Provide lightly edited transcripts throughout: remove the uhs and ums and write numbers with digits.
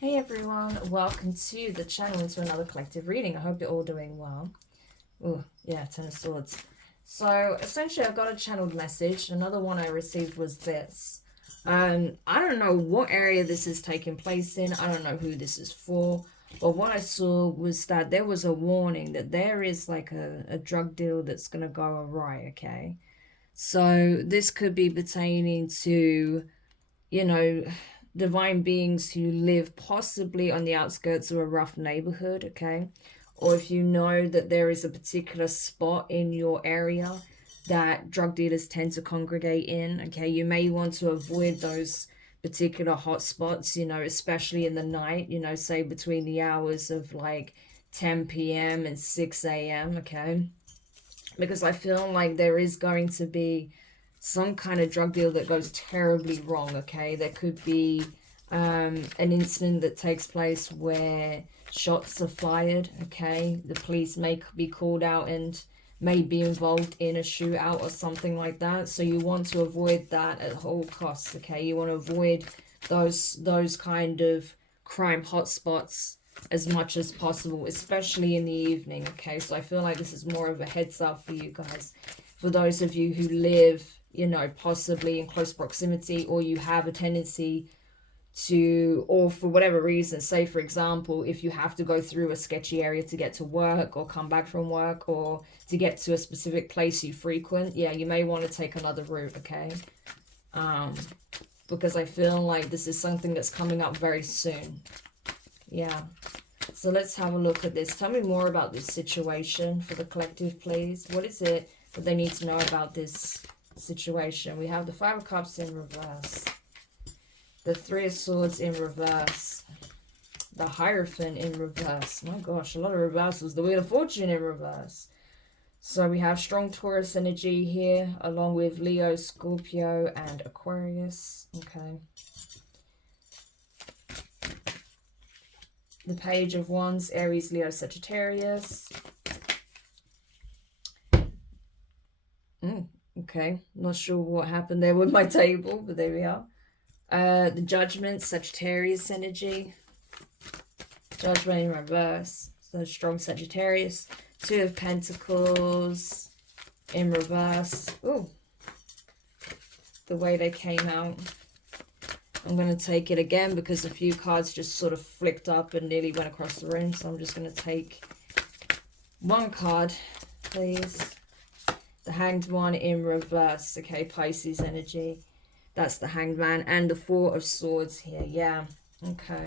Hey everyone, welcome to the channel and to another collective reading. I hope you're all doing well. Oh, yeah, Ten of Swords. So essentially I got a channeled message. Another one I received was this. I don't know what area this is taking place in. I don't know who this is for. But what I saw was that there was a warning that there is like a drug deal that's going to go awry, okay? So this could be pertaining to, you know, divine beings who live possibly on the outskirts of a rough neighborhood, okay? Or if you know that there is a particular spot in your area that drug dealers tend to congregate in, okay? You may want to avoid those particular hot spots, you know, especially in the night, you know, say between the hours of like 10 p.m. and 6 a.m., okay? Because I feel like there is going to be some kind of drug deal that goes terribly wrong, okay? There could be an incident that takes place where shots are fired, okay? The police may be called out and may be involved in a shootout or something like that. So you want to avoid that at all costs, okay? You want to avoid those kind of crime hotspots as much as possible, especially in the evening, okay? So I feel like this is more of a heads up for you guys. For those of you who live, you know, possibly in close proximity, or you have a tendency to, or for whatever reason, say for example, if you have to go through a sketchy area to get to work or come back from work or to get to a specific place you frequent, yeah, you may want to take another route, okay? Because I feel like this is something that's coming up very soon. Yeah. So let's have a look at this. Tell me more about this situation for the collective, please. What is it that they need to know about this situation? We have the Five of Cups in reverse. The Three of Swords in reverse. The Hierophant in reverse. My gosh, a lot of reversals. The Wheel of Fortune in reverse. So we have strong Taurus energy here, along with Leo, Scorpio, and Aquarius. Okay. The Page of Wands, Aries, Leo, Sagittarius. Okay, not sure what happened there with my table, but there we are. The Judgment, Sagittarius energy. Judgment in reverse, so strong Sagittarius. Two of Pentacles in reverse. Ooh, the way they came out. I'm going to take it again because a few cards just sort of flicked up and nearly went across the room. So I'm just going to take one card, please. The Hanged One in reverse. Okay, Pisces energy. That's the Hanged Man. And the Four of Swords here. Yeah, okay.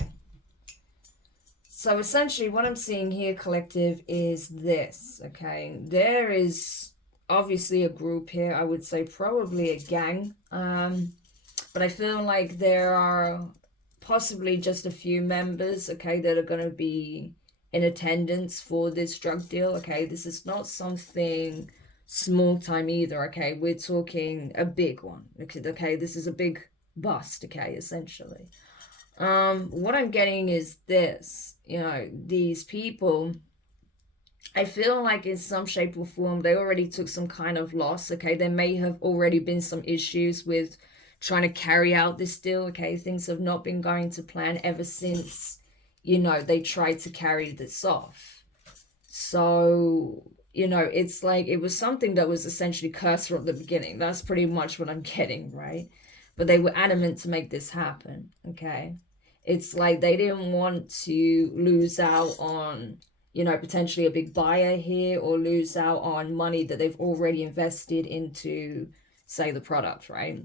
So essentially what I'm seeing here, collective, is this, okay? There is obviously a group here. I would say probably a gang. But I feel like there are possibly just a few members, okay, that are going to be in attendance for this drug deal, okay? This is not something small time either, okay? We're talking a big one, okay? This is a big bust, okay, essentially. What I'm getting is this, you know, these people, I feel like in some shape or form, they already took some kind of loss, okay? There may have already been some issues with trying to carry out this deal, okay? Things have not been going to plan ever since, you know, they tried to carry this off. So, you know, it's like it was something that was essentially cursed from the beginning. That's pretty much what I'm getting, right? But they were adamant to make this happen, okay? It's like they didn't want to lose out on, you know, potentially a big buyer here, or lose out on money that they've already invested into, say, the product, right?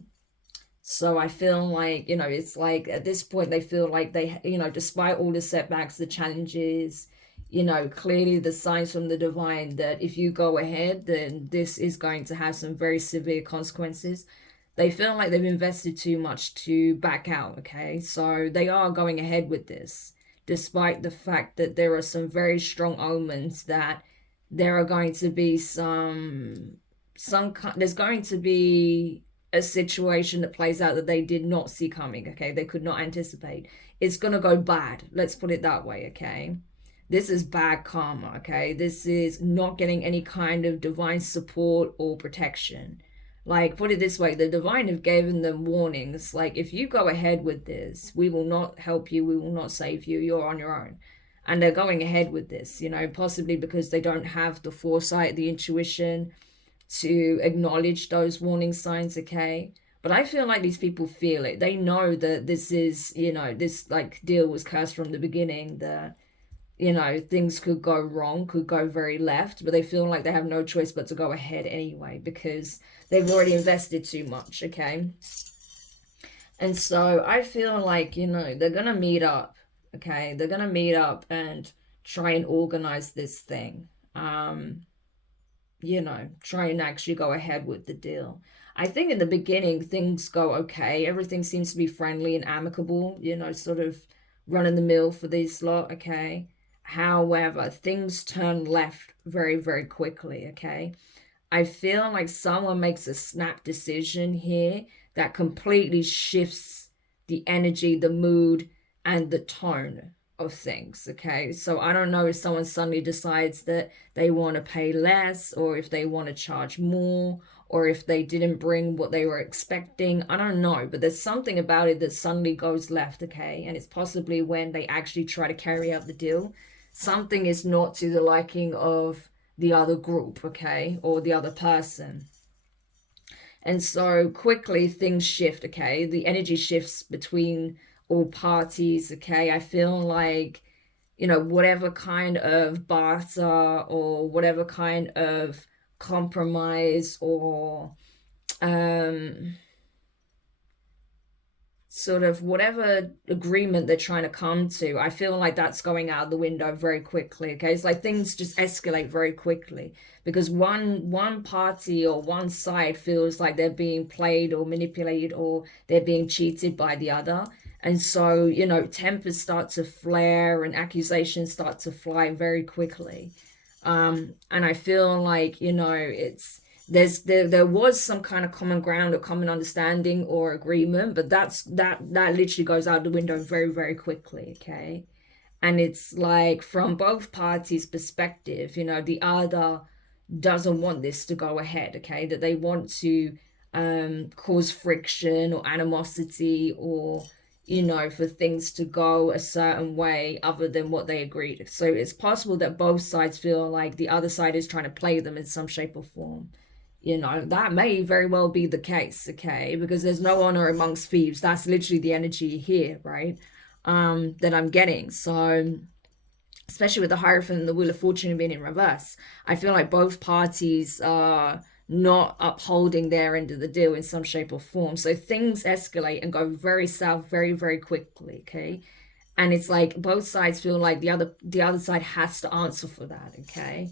So I feel like, you know, it's like at this point they feel like they, you know, despite all the setbacks, the challenges, you know, clearly the signs from the divine that if you go ahead, then this is going to have some very severe consequences. They feel like they've invested too much to back out, okay? So they are going ahead with this, despite the fact that there are some very strong omens that there are going to be there's going to be a situation that plays out that they did not see coming, okay? They could not anticipate. It's going to go bad. Let's put it that way, okay? This is bad karma, okay? This is not getting any kind of divine support or protection, Like, put it this way, the divine have given them warnings. Like, if you go ahead with this, we will not help you, we will not save you, you're on your own. And they're going ahead with this, you know, possibly because they don't have the foresight, the intuition to acknowledge those warning signs, okay? But I feel like these people feel it. They know that this is, you know, this like deal was cursed from the beginning, that, you know, things could go wrong, could go very left, but they feel like they have no choice but to go ahead anyway because they've already invested too much, okay? And so I feel like, you know, they're gonna meet up, okay? They're gonna meet up and try and organize this thing. You know, try and actually go ahead with the deal. I think in the beginning things go okay. Everything seems to be friendly and amicable, you know, sort of run in the mill for these lot, okay? However, things turn left very, very quickly, okay? I feel like someone makes a snap decision here that completely shifts the energy, the mood, and the tone of things, okay? So I don't know if someone suddenly decides that they want to pay less, or if they want to charge more, or if they didn't bring what they were expecting. I don't know, but there's something about it that suddenly goes left, okay? And it's possibly when they actually try to carry out the deal, something is not to the liking of the other group, okay, or the other person. And so quickly things shift, okay? The energy shifts between all parties, okay? I feel like, you know, whatever kind of barter or whatever kind of compromise or sort of whatever agreement they're trying to come to, I feel like that's going out the window very quickly, okay? It's like things just escalate very quickly because one party or one side feels like they're being played or manipulated or they're being cheated by the other. And so, you know, tempers start to flare and accusations start to fly very quickly. And I feel like, you know, there was some kind of common ground or common understanding or agreement, but that literally goes out the window very, very quickly, okay? And it's like from both parties' perspective, you know, the other doesn't want this to go ahead, okay? That they want to cause friction or animosity or, you know, for things to go a certain way other than what they agreed. So it's possible that both sides feel like the other side is trying to play them in some shape or form. You know, that may very well be the case, okay? Because there's no honor amongst thieves. That's literally the energy here, right? That I'm getting. So especially with the Hierophant and the Wheel of Fortune being in reverse, I feel like both parties are not upholding their end of the deal in some shape or form. So things escalate and go very south very, very quickly, okay? And it's like both sides feel like the other side has to answer for that, okay?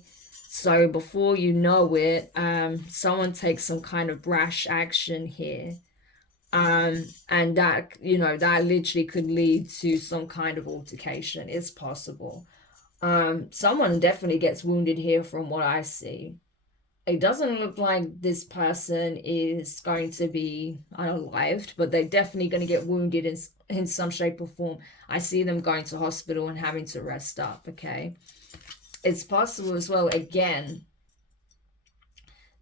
So before you know it, someone takes some kind of brash action here. And that, you know, that literally could lead to some kind of altercation. It's possible. Someone definitely gets wounded here from what I see. It doesn't look like this person is going to be unalived, but they're definitely going to get wounded in some shape or form. I see them going to hospital and having to rest up, okay? It's possible as well, again,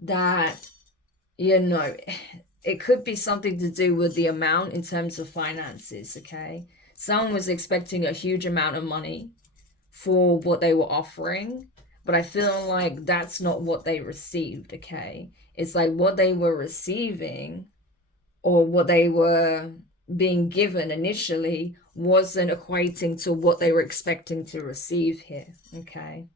that, you know, it could be something to do with the amount in terms of finances, okay? Someone was expecting a huge amount of money for what they were offering, but I feel like that's not what they received, okay? It's like what they were receiving or what they were being given initially wasn't equating to what they were expecting to receive here, okay?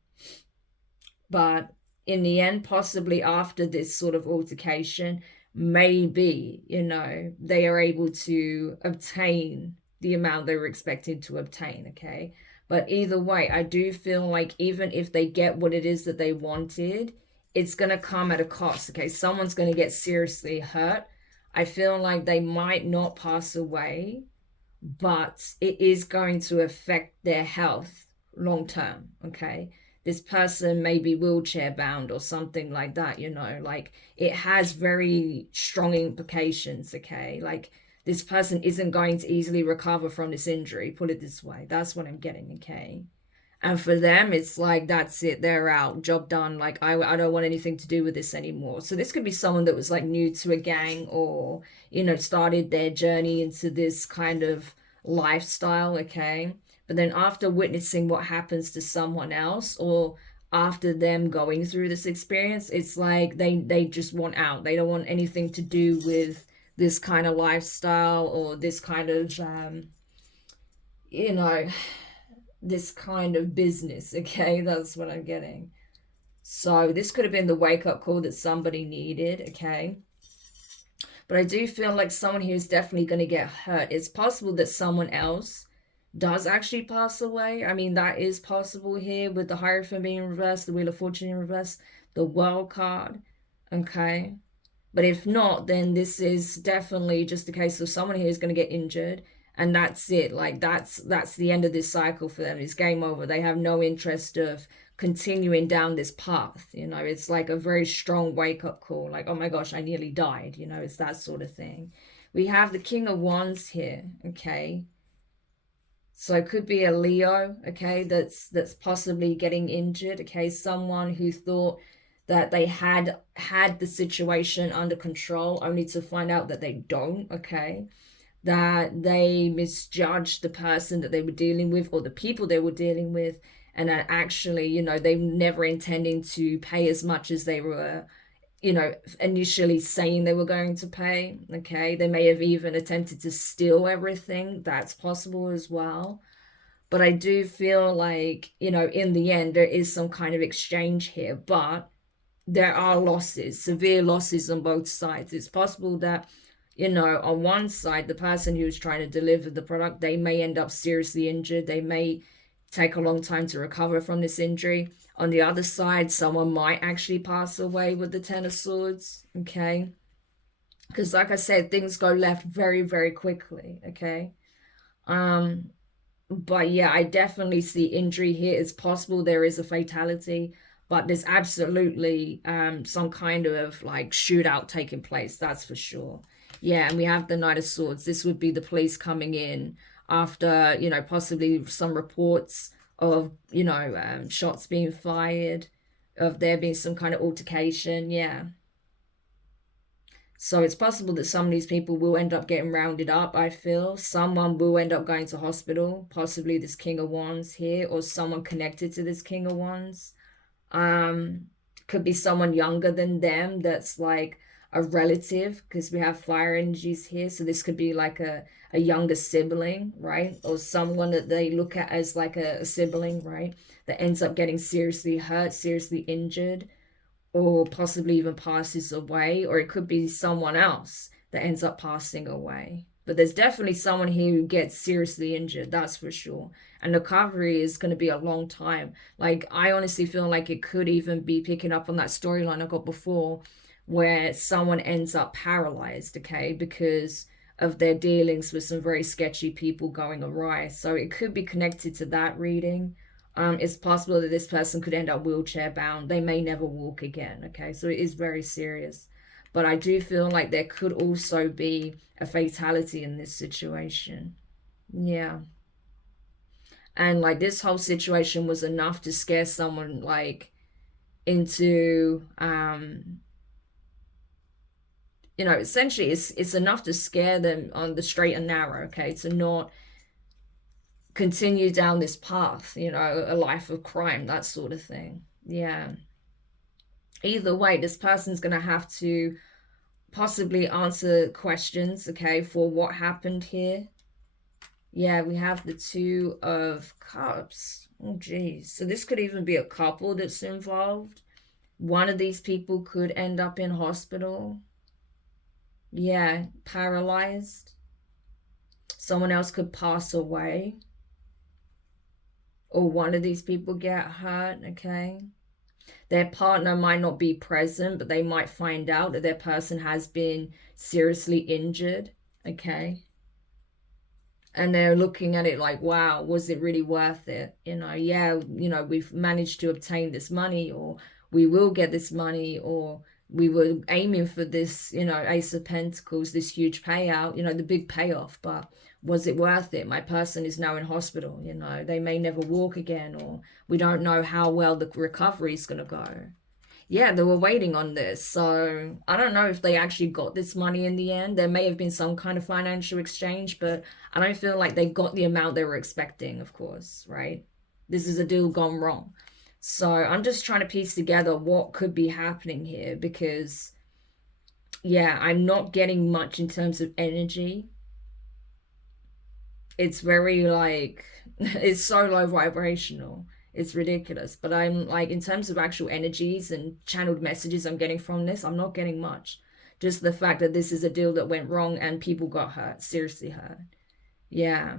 But in the end, possibly after this sort of altercation, maybe, you know, they are able to obtain the amount they were expected to obtain, okay? But either way, I do feel like even if they get what it is that they wanted, it's going to come at a cost, okay? Someone's going to get seriously hurt. I feel like they might not pass away, but it is going to affect their health long term, okay? This person may be wheelchair bound or something like that, you know, like it has very strong implications, okay? Like this person isn't going to easily recover from this injury, put it this way. That's what I'm getting, okay? And for them, it's like, that's it, they're out, job done. Like, I don't want anything to do with this anymore. So this could be someone that was like new to a gang, or, you know, started their journey into this kind of lifestyle, okay? But then after witnessing what happens to someone else, or after them going through this experience, it's like they just want out. They don't want anything to do with this kind of lifestyle, or this kind of you know, this kind of business, okay? That's what I'm getting. So this could have been the wake-up call that somebody needed, okay? But I do feel like someone here is definitely going to get hurt. It's possible that someone else does actually pass away. I mean, that is possible here with the Hierophant being reversed, the Wheel of Fortune in reverse, the World card, okay? But if not, then this is definitely just a case of someone here is going to get injured, and that's it. Like, that's the end of this cycle for them. It's game over. They have no interest of continuing down this path. You know, it's like a very strong wake-up call. Like, oh my gosh, I nearly died. You know, it's that sort of thing. We have the King of Wands here, okay? So it could be a Leo, okay, that's possibly getting injured, okay? Someone who thought that they had the situation under control, only to find out that they don't, okay? That they misjudged the person that they were dealing with, or the people they were dealing with, and that actually, you know, they were never intending to pay as much as they were, you know, initially saying they were going to pay, okay? They may have even attempted to steal everything. That's possible as well. But I do feel like, you know, in the end, there is some kind of exchange here, but there are losses, severe losses on both sides. It's possible that, you know, on one side, the person who's trying to deliver the product, they may end up seriously injured. They may take a long time to recover from this injury. On the other side, someone might actually pass away with the Ten of Swords, okay? Because like I said, things go left very, very quickly, okay? But yeah, I definitely see injury here. It's possible there is a fatality, but there's absolutely some kind of like shootout taking place, that's for sure. Yeah, and we have the Knight of Swords. This would be the police coming in after, you know, possibly some reports of, you know, shots being fired, of there being some kind of altercation. Yeah. So it's possible that some of these people will end up getting rounded up, I feel. Someone will end up going to hospital, possibly this King of Wands here, or someone connected to this King of Wands. Could be someone younger than them that's like a relative, because we have fire energies here. So this could be like a younger sibling, right? Or someone that they look at as like a sibling, right? That ends up getting seriously hurt, seriously injured, or possibly even passes away. Or it could be someone else that ends up passing away. But there's definitely someone here who gets seriously injured, that's for sure. And the recovery is going to be a long time. Like, I honestly feel like it could even be picking up on that storyline I got before, where someone ends up paralyzed, okay, because of their dealings with some very sketchy people going awry. So it could be connected to that reading. It's possible that this person could end up wheelchair bound. They may never walk again, okay? So it is very serious. But I do feel like there could also be a fatality in this situation. Yeah. And like, this whole situation was enough to scare someone like into you know, essentially it's enough to scare them on the straight and narrow, okay, to not continue down this path, you know, a life of crime, that sort of thing. Yeah. Either way, this person's going to have to possibly answer questions, okay, for what happened here. Yeah, we have the Two of Cups. Oh, geez. So this could even be a couple that's involved. One of these people could end up in hospital. Yeah, paralyzed. Someone else could pass away. Or one of these people get hurt, okay? Their partner might not be present, but they might find out that their person has been seriously injured, okay? And they're looking at it like, wow, was it really worth it? You know, yeah, you know, we've managed to obtain this money, or we will get this money, or we were aiming for this, you know, Ace of Pentacles, this huge payout, you know, the big payoff, but was it worth it? My person is now in hospital, you know, they may never walk again, or we don't know how well the recovery is going to go. Yeah, they were waiting on this. So I don't know if they actually got this money in the end. There may have been some kind of financial exchange, but I don't feel like they got the amount they were expecting, of course, right? This is a deal gone wrong. So I'm just trying to piece together what could be happening here, because, yeah, I'm not getting much in terms of energy. It's very like, it's so low vibrational. It's ridiculous. But I'm like, in terms of actual energies and channeled messages I'm getting from this, I'm not getting much. Just the fact that this is a deal that went wrong and people got hurt, seriously hurt. Yeah.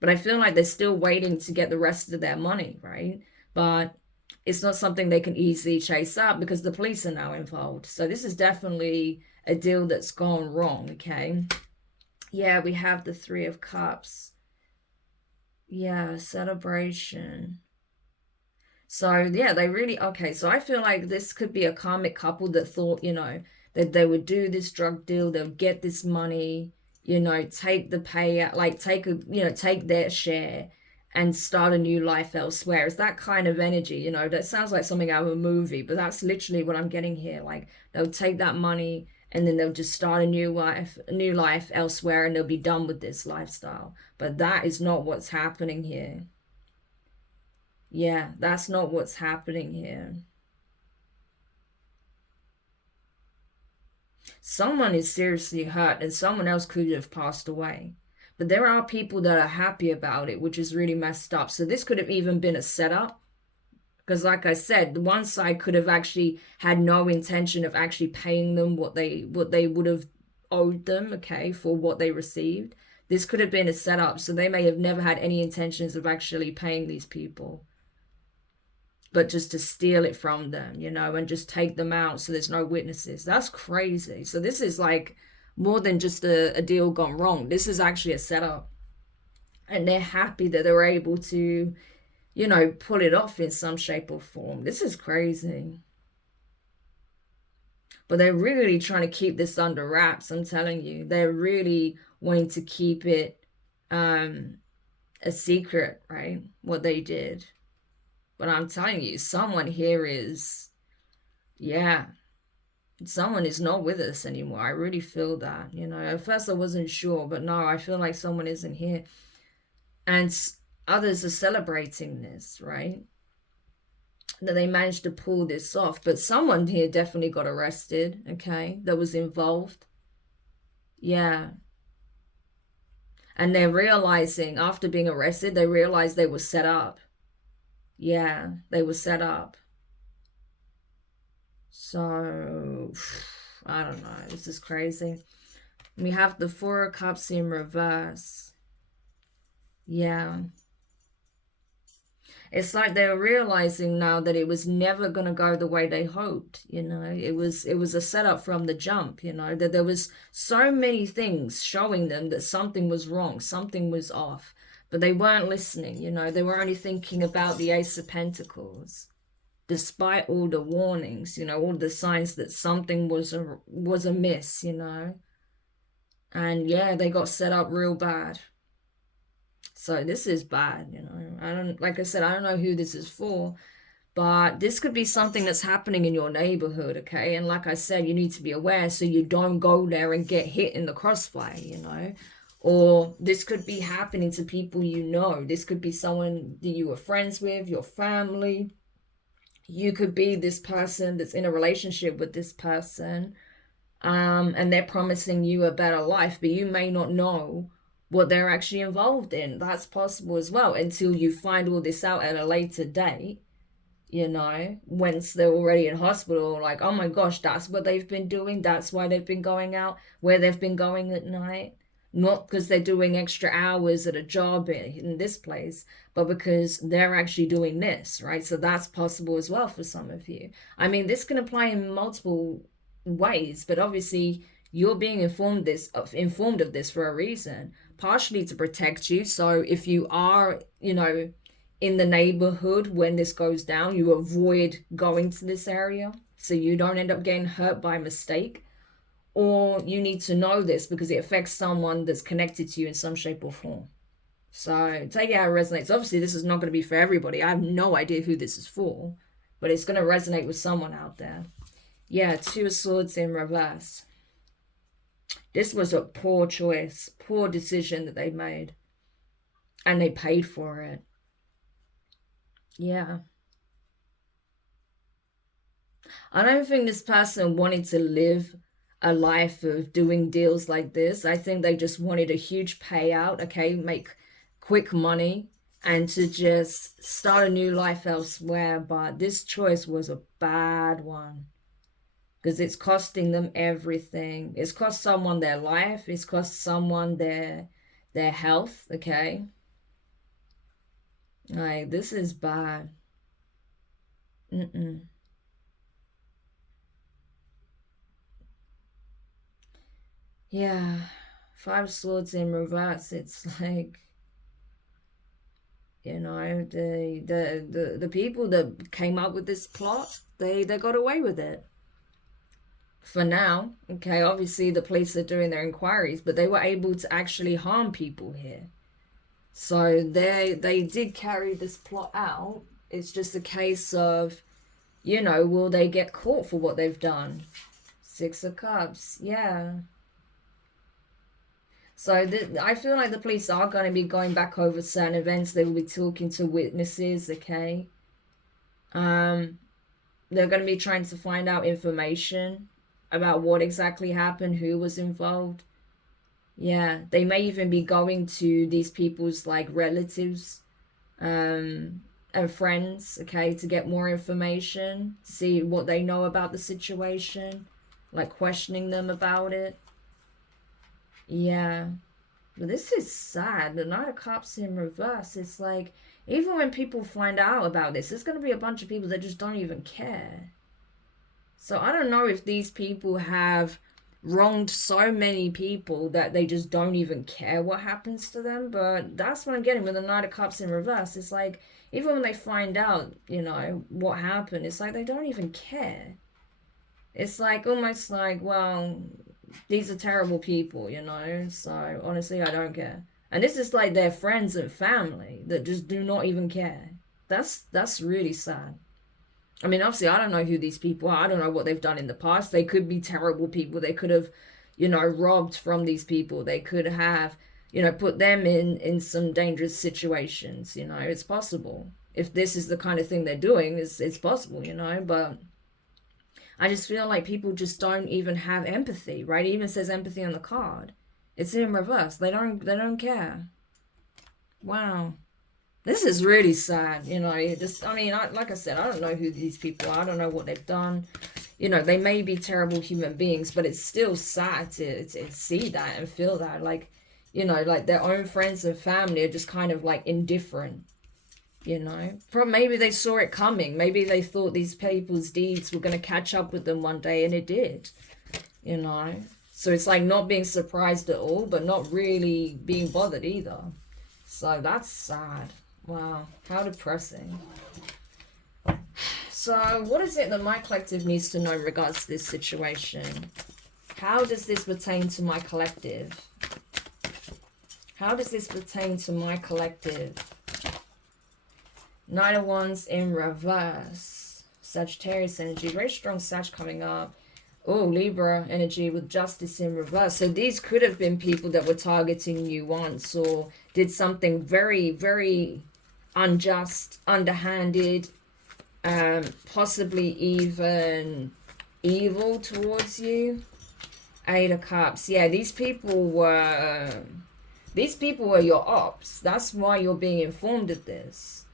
But I feel like they're still waiting to get the rest of their money, right? But it's not something they can easily chase up because the police are now involved. So this is definitely a deal that's gone wrong, okay? Yeah, we have the Three of Cups. Yeah, celebration. So, yeah, they really, okay, so I feel like this could be a karmic couple that thought, you know, that they would do this drug deal, they'll get this money, you know, take the payout, like take their share and start a new life elsewhere. It's that kind of energy, you know, that sounds like something out of a movie, but that's literally what I'm getting here. Like, they'll take that money and then they'll just start a new life elsewhere, and they'll be done with this lifestyle. But that is not what's happening here. Yeah, that's not what's happening here. Someone is seriously hurt and someone else could have passed away. But there are people that are happy about it, which is really messed up. So this could have even been a setup. Because like I said, the one side could have actually had no intention of actually paying them what they would have owed them, okay, for what they received. This could have been a setup. So they may have never had any intentions of actually paying these people, but just to steal it from them, you know, and just take them out so there's no witnesses. That's crazy. So this is like more than just a deal gone wrong. This is actually a setup. And they're happy that they're able to, you know, pull it off in some shape or form. This is crazy. But they're really trying to keep this under wraps, I'm telling you. They're really wanting to keep it a secret, right? What they did. But I'm telling you, someone here is, yeah, someone is not with us anymore. I really feel that, you know. At first I wasn't sure, but no, I feel like someone isn't here. And others are celebrating this, right? That they managed to pull this off. But someone here definitely got arrested, okay, that was involved. Yeah. And they're realizing, after being arrested, they realized they were set up. Yeah, they were set up. So, I don't know. This is crazy. We have the Four of Cups in reverse. Yeah. It's like they're realizing now that it was never going to go the way they hoped, you know. It was a setup from the jump, you know, that there was so many things showing them that something was wrong, something was off. But they weren't listening, you know. They were only thinking about the Ace of Pentacles. Despite all the warnings, you know, all the signs that something was amiss, you know. And yeah, they got set up real bad. So this is bad, you know. Like I said, I don't know who this is for, but this could be something that's happening in your neighborhood, okay? And like I said, you need to be aware so you don't go there and get hit in the crossfire, you know. Or this could be happening to people you know. This could be someone that you were friends with, your family. You could be this person that's in a relationship with this person, and they're promising you a better life, but you may not know what they're actually involved in. That's possible as well, until you find all this out at a later date, you know, once they're already in hospital, like, oh my gosh, that's what they've been doing. That's why they've been going out, where they've been going at night. Not because they're doing extra hours at a job in this place, but because they're actually doing this, right? So that's possible as well for some of you. I mean, this can apply in multiple ways, but obviously you're being informed of this for a reason, partially to protect you. So if you are, you know, in the neighborhood when this goes down, you avoid going to this area so you don't end up getting hurt by mistake. or you need to know this because it affects someone that's connected to you in some shape or form. So take it how it resonates. Obviously, this is not going to be for everybody. I have no idea who this is for, but it's going to resonate with someone out there. Yeah, 2 of Swords in reverse. This was a poor choice, poor decision that they made. And they paid for it. Yeah. I don't think this person wanted to live a life of doing deals like this. I think they just wanted a huge payout, okay, make quick money, and to just start a new life elsewhere. But this choice was a bad one because it's costing them everything. It's cost someone their life. It's cost someone their health, okay? Like, this is bad. Yeah, 5 Swords in reverse. It's like, you know, the people that came up with this plot, they got away with it. For now, okay, obviously the police are doing their inquiries, but they were able to actually harm people here. So they did carry this plot out. It's just a case of, you know, will they get caught for what they've done? 6 of Cups, yeah. So I feel like the police are going to be going back over certain events. They will be talking to witnesses, okay? They're going to be trying to find out information about what exactly happened, who was involved. Yeah, they may even be going to these people's like relatives and friends, okay, to get more information, to see what they know about the situation, like questioning them about it. Yeah, but this is sad. The Knight of Cups in reverse. It's like, even when people find out about this, there's going to be a bunch of people that just don't even care. So I don't know if these people have wronged so many people that they just don't even care what happens to them. But that's what I'm getting with the Knight of Cups in reverse. It's like, even when they find out, you know, what happened, it's like they don't even care. It's like, almost like, well, these are terrible people, you know, so honestly, I don't care. And this is like their friends and family that just do not even care. That's really sad. I mean, obviously, I don't know who these people are. I don't know what they've done in the past. They could be terrible people. They could have, you know, robbed from these people. They could have, you know, put them in some dangerous situations, you know. It's possible. If this is the kind of thing they're doing, it's possible, you know, but I just feel like people just don't even have empathy, right? It even says empathy on the card. It's in reverse. They don't care. Wow. This is really sad, you know. Just, I mean, like I said, I don't know who these people are. I don't know what they've done. You know, they may be terrible human beings, but it's still sad to see that and feel that. Like, you know, like their own friends and family are just kind of like indifferent, you know. Maybe they saw it coming. Maybe they thought these people's deeds were going to catch up with them one day, and it did, you know. So it's like not being surprised at all, but not really being bothered either. So that's sad. Wow, how depressing. So what is it that my collective needs to know in regards to this situation? How does this pertain to my collective? How does this pertain to my collective? Knight of Wands in reverse. Sagittarius energy. Very strong Sag coming up. Oh, Libra energy with Justice in reverse. So these could have been people that were targeting you once or did something very, very unjust, underhanded, possibly even evil towards you. 8 of Cups. Yeah, these people were your ops. That's why you're being informed of this.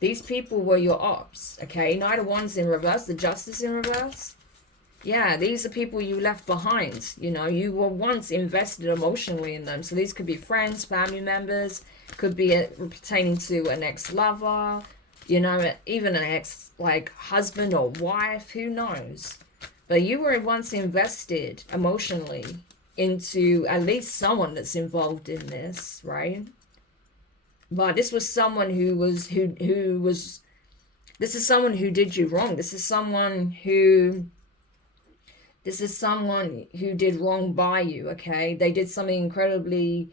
These people were your ops, okay? Knight of Wands in reverse, the Justice in reverse. Yeah, these are people you left behind. You know, you were once invested emotionally in them. So these could be friends, family members, could be pertaining to an ex-lover, you know, even an ex, like, husband or wife, who knows? But you were once invested emotionally into at least someone that's involved in this, right? But this was someone this is someone who did you wrong. This is someone who This is someone who did wrong by you, okay? They did something incredibly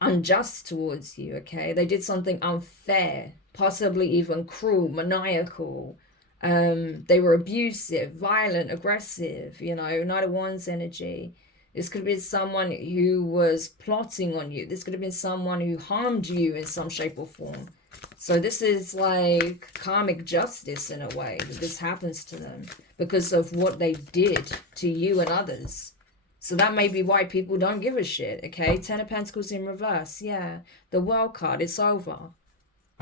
unjust towards you, okay? They did something unfair, possibly even cruel, maniacal. They were abusive, violent, aggressive, you know, Knight of Wands energy. This could have been someone who was plotting on you. This could have been someone who harmed you in some shape or form. So this is like karmic justice in a way, that this happens to them because of what they did to you and others. So that may be why people don't give a shit, okay? 10 of Pentacles in reverse, yeah. The World card, it's over.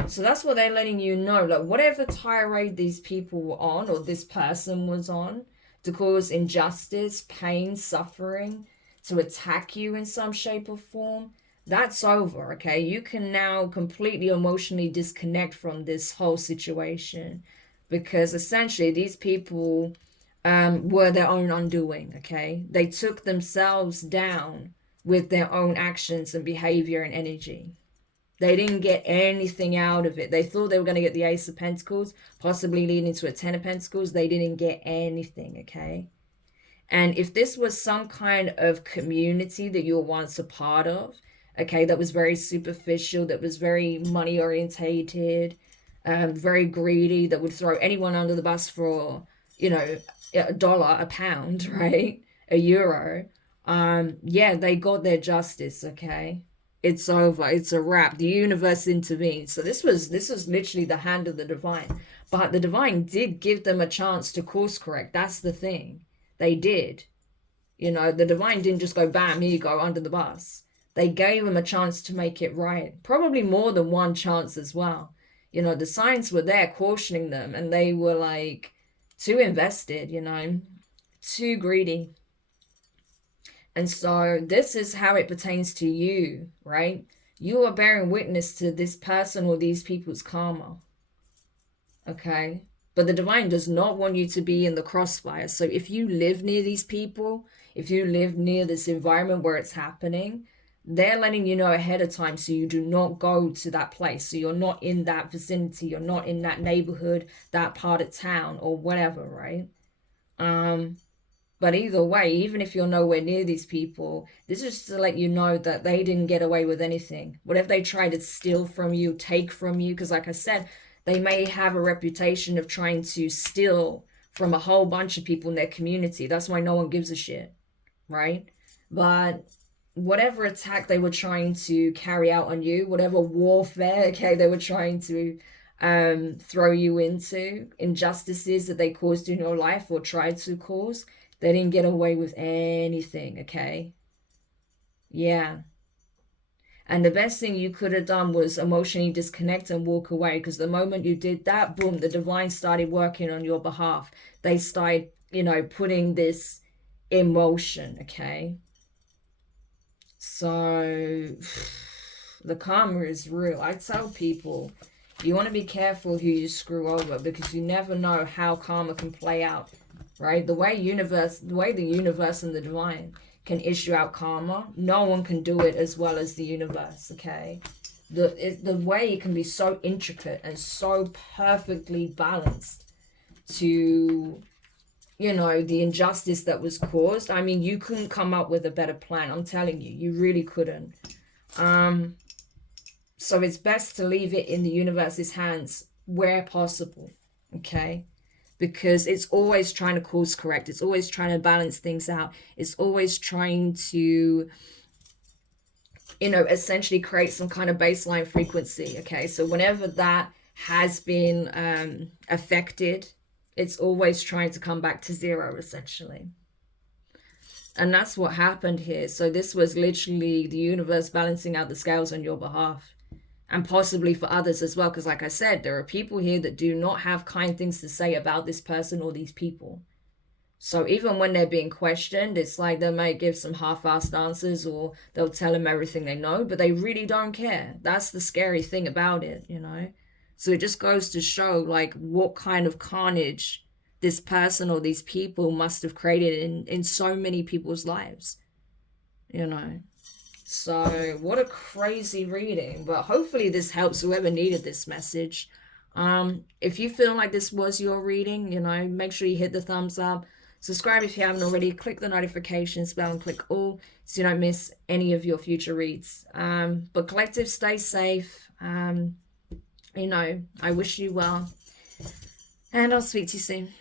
So that's what they're letting you know. Like, whatever tirade these people were on, or this person was on, to cause injustice, pain, suffering, to attack you in some shape or form, that's over, okay? You can now completely emotionally disconnect from this whole situation. Because essentially, these people were their own undoing, okay? They took themselves down with their own actions and behavior and energy. They didn't get anything out of it. They thought they were going to get the Ace of Pentacles, possibly leading to a 10 of Pentacles. They didn't get anything, okay? And if this was some kind of community that you were once a part of, okay, that was very superficial, that was very money orientated, very greedy, that would throw anyone under the bus for, you know, $1, a pound, right? €1. Yeah, they got their justice, okay? It's over. It's a wrap. The universe intervened. So this was literally the hand of the divine. But the divine did give them a chance to course correct. That's the thing. They did. You know, the divine didn't just go, bam, here you go, under the bus. They gave them a chance to make it right. Probably more than one chance as well. You know, the signs were there cautioning them, and they were like too invested, you know, too greedy. And so this is how it pertains to you, right? You are bearing witness to this person or these people's karma, okay? But the divine does not want you to be in the crossfire. So if you live near these people, if you live near this environment where it's happening, they're letting you know ahead of time so you do not go to that place. So you're not in that vicinity, you're not in that neighborhood, that part of town or whatever, right? But either way, even if you're nowhere near these people, this is just to let you know that they didn't get away with anything. Whatever they try to steal from you, take from you, because like I said, they may have a reputation of trying to steal from a whole bunch of people in their community. That's why no one gives a shit, right? But whatever attack they were trying to carry out on you, whatever warfare, okay, they were trying to throw you into, injustices that they caused in your life or tried to cause, they didn't get away with anything, okay? Yeah. And the best thing you could have done was emotionally disconnect and walk away, because the moment you did that, boom, the divine started working on your behalf. They started, you know, putting this in motion, okay? So the karma is real. I tell people, you want to be careful who you screw over, because you never know how karma can play out, right? The way the universe and the divine can issue out karma, no one can do it as well as the universe, okay? The way it can be so intricate and so perfectly balanced to, you know, the injustice that was caused. I mean, you couldn't come up with a better plan. I'm telling you, you really couldn't. So it's best to leave it in the universe's hands where possible, okay? Because it's always trying to course correct. It's always trying to balance things out. It's always trying to, you know, essentially create some kind of baseline frequency, okay? So whenever that has been affected, it's always trying to come back to zero, essentially. And that's what happened here. So this was literally the universe balancing out the scales on your behalf. And possibly for others as well, because like I said, there are people here that do not have kind things to say about this person or these people. So even when they're being questioned, it's like they might give some half-assed answers, or they'll tell them everything they know, but they really don't care. That's the scary thing about it, you know? So it just goes to show like what kind of carnage this person or these people must have created in so many people's lives, you know? So what a crazy reading, but hopefully this helps whoever needed this message. If you feel like this was your reading, you know, make sure you hit the thumbs up, Subscribe if you haven't already. Click the notifications bell and click all so you don't miss any of your future reads. But collective, stay safe. You know, I wish you well. And I'll speak to you soon.